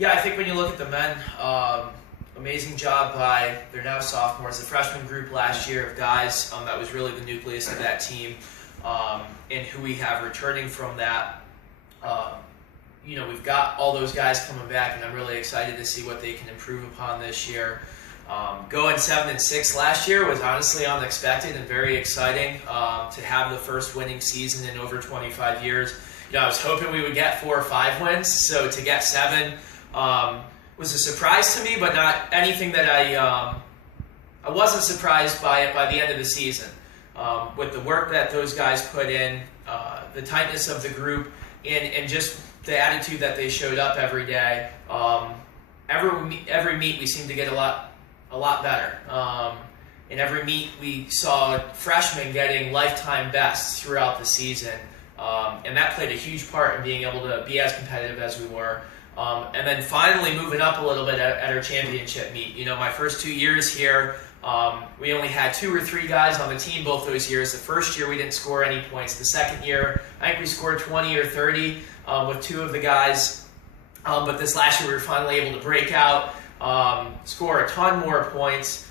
Yeah, I think when you look at the men, amazing job by, they're now sophomores, the freshman group last year of guys that was really the nucleus of that team, and who we have returning from that. We've got all those guys coming back, and I'm really excited to see what they can improve upon this year. Going 7-6 last year was honestly unexpected and very exciting to have the first winning season in over 25 years. I was hoping we would get 4 or 5 wins, so to get 7 was a surprise to me, but not anything that I wasn't surprised by it by the end of the season. With the work that those guys put in, the tightness of the group, and just the attitude that they showed up every day. Every meet we seemed to get a lot better. In every meet we saw freshmen getting lifetime bests throughout the season, and that played a huge part in being able to be as competitive as we were. And then finally moving up a little bit at our championship meet. My first 2 years here, we only had 2 or 3 guys on the team both those years. The first year we didn't score any points. The second year, I think we scored 20 or 30 with 2 of the guys. But this last year we were finally able to break out, score a ton more points,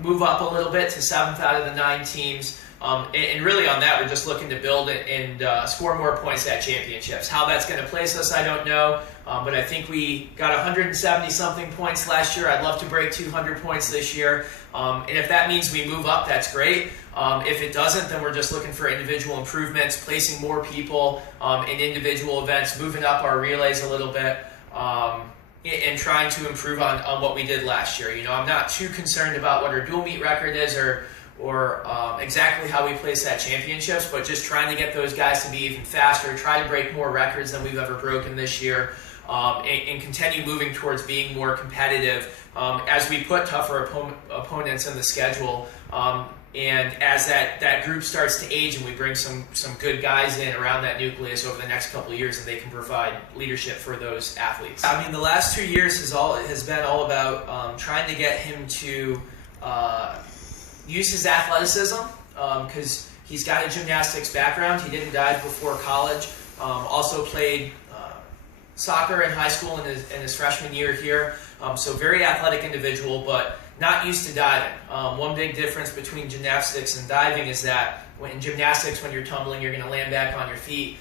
move up a little bit to 7th out of the 9 teams. And really on that, we're just looking to build it and score more points at championships. How that's going to place us, I don't know. But I think we got 170-something points last year. I'd love to break 200 points this year. And if that means we move up, that's great. If it doesn't, then we're just looking for individual improvements, placing more people in individual events, moving up our relays a little bit, and trying to improve on what we did last year. I'm not too concerned about what our dual meet record is or exactly how we place at championships, but just trying to get those guys to be even faster, try to break more records than we've ever broken this year, and continue moving towards being more competitive as we put tougher opponents in the schedule, and as that group starts to age and we bring some good guys in around that nucleus over the next couple of years, and they can provide leadership for those athletes. I mean, the last 2 years has been all about trying to get him to use his athleticism, because he's got a gymnastics background. He didn't dive before college. Also played soccer in high school in his freshman year here. So very athletic individual, but not used to diving. One big difference between gymnastics and diving is that in gymnastics, when you're tumbling, you're going to land back on your feet.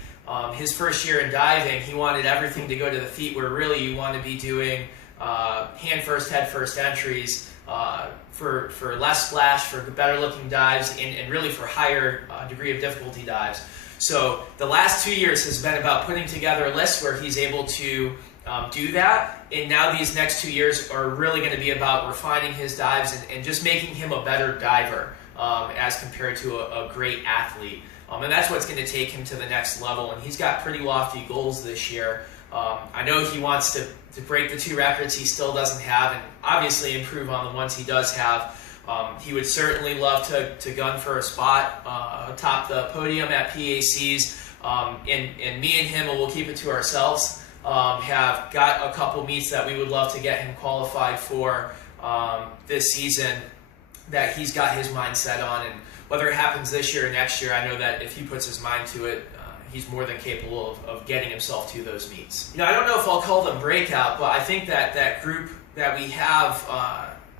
His first year in diving, he wanted everything to go to the feet, where really you want to be doing hand first, head first entries, for less splash, for better looking dives, and really for higher degree of difficulty dives. So the last 2 years has been about putting together a list where he's able to do that, and now these next 2 years are really going to be about refining his dives and just making him a better diver as compared to a great athlete. And that's what's going to take him to the next level, and he's got pretty lofty goals this year. I know he wants to break the 2 records he still doesn't have, and obviously improve on the ones he does have. He would certainly love to gun for a spot atop the podium at PACs, and me and him, and we'll keep it to ourselves, have got a couple meets that we would love to get him qualified for this season that he's got his mind set on. And whether it happens this year or next year, I know that if he puts his mind to it, he's more than capable of getting himself to those meets. I don't know if I'll call them breakout, but I think that group that we have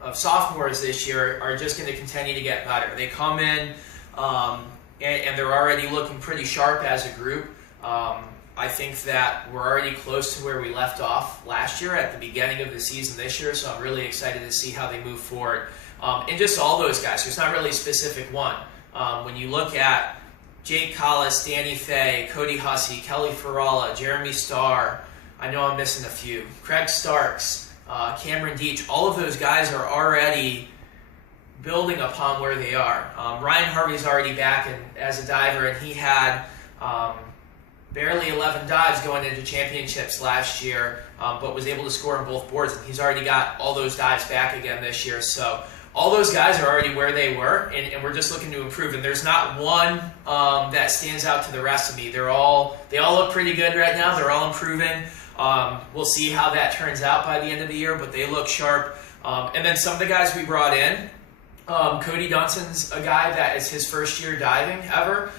of sophomores this year are just going to continue to get better. They come in and they're already looking pretty sharp as a group. I think that we're already close to where we left off last year at the beginning of the season this year, so I'm really excited to see how they move forward. And just all those guys, there's not really a specific one. When you look at Jake Collis, Danny Fay, Cody Hussey, Kelly Ferralla, Jeremy Starr, I know I'm missing a few, Craig Starks, Cameron Deach, all of those guys are already building upon where they are. Ryan Harvey's already back as a diver, and he had barely 11 dives going into championships last year, but was able to score on both boards, and he's already got all those dives back again this year. So all those guys are already where they were, and we're just looking to improve. And there's not one that stands out to the rest of me. They all look pretty good right now. They're all improving. We'll see how that turns out by the end of the year, but they look sharp. And then some of the guys we brought in, Cody Dunson's a guy that is his first year diving ever.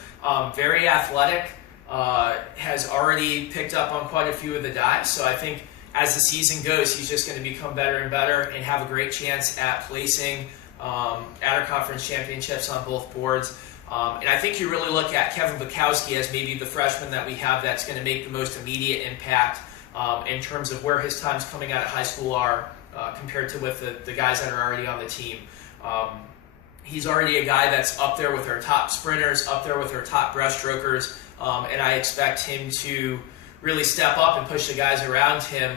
Very athletic, has already picked up on quite a few of the dives. So I think as the season goes, he's just going to become better and better and have a great chance at placing at our conference championships on both boards. And I think you really look at Kevin Bukowski as maybe the freshman that we have that's going to make the most immediate impact in terms of where his times coming out of high school are compared to with the guys that are already on the team. He's already a guy that's up there with our top sprinters, up there with our top breaststrokers, and I expect him to really step up and push the guys around him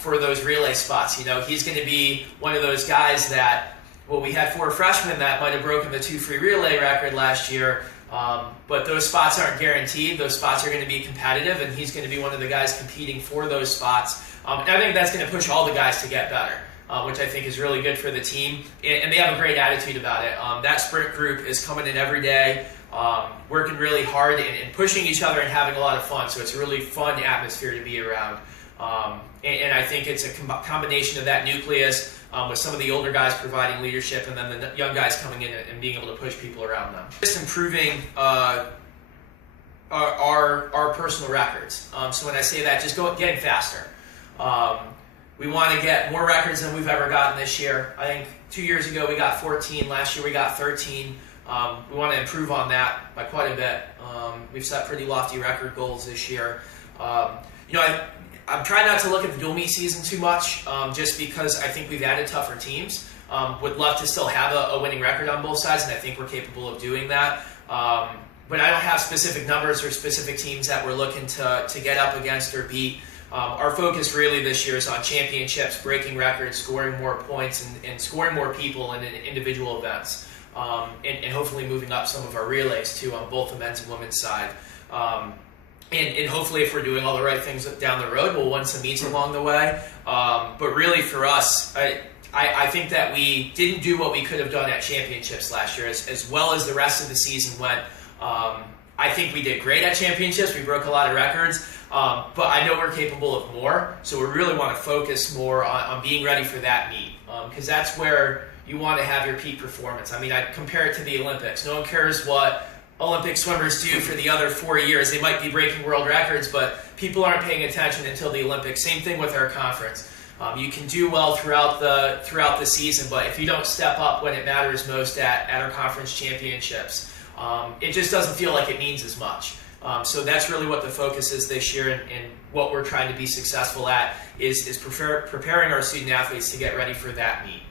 for those relay spots. You know, he's going to be one of those guys that, well, we had 4 freshmen that might have broken the 2 free relay record last year, but those spots aren't guaranteed. Those spots are going to be competitive, and he's going to be one of the guys competing for those spots. And I think that's going to push all the guys to get better, which I think is really good for the team, and they have a great attitude about it. That sprint group is coming in every day, working really hard and pushing each other and having a lot of fun, so it's a really fun atmosphere to be around. And I think it's a combination of that nucleus with some of the older guys providing leadership and then the young guys coming in and being able to push people around them. Just improving our personal records. So when I say that, just getting faster. We want to get more records than we've ever gotten this year. I think 2 years ago we got 14, last year we got 13. We want to improve on that by quite a bit. We've set pretty lofty record goals this year. You know, I'm trying not to look at the dual meet season too much, just because I think we've added tougher teams. Would love to still have a winning record on both sides, and I think we're capable of doing that. But I don't have specific numbers or specific teams that we're looking to get up against or beat. Our focus really this year is on championships, breaking records, scoring more points, and scoring more people in individual events. And hopefully moving up some of our relays too on both the men's and women's side. And hopefully if we're doing all the right things down the road, we'll win some meets along the way. But really for us, I think that we didn't do what we could have done at championships last year as well as the rest of the season went. I think we did great at championships. We broke a lot of records. But I know we're capable of more. So we really want to focus more on being ready for that meet. Because that's where you want to have your peak performance. I mean, I compare it to the Olympics. No one cares what Olympic swimmers do for the other 4 years. They might be breaking world records, but people aren't paying attention until the Olympics. Same thing with our conference. You can do well throughout the season, but if you don't step up when it matters most at our conference championships, it just doesn't feel like it means as much. So that's really what the focus is this year, and what we're trying to be successful at is preparing our student athletes to get ready for that meet.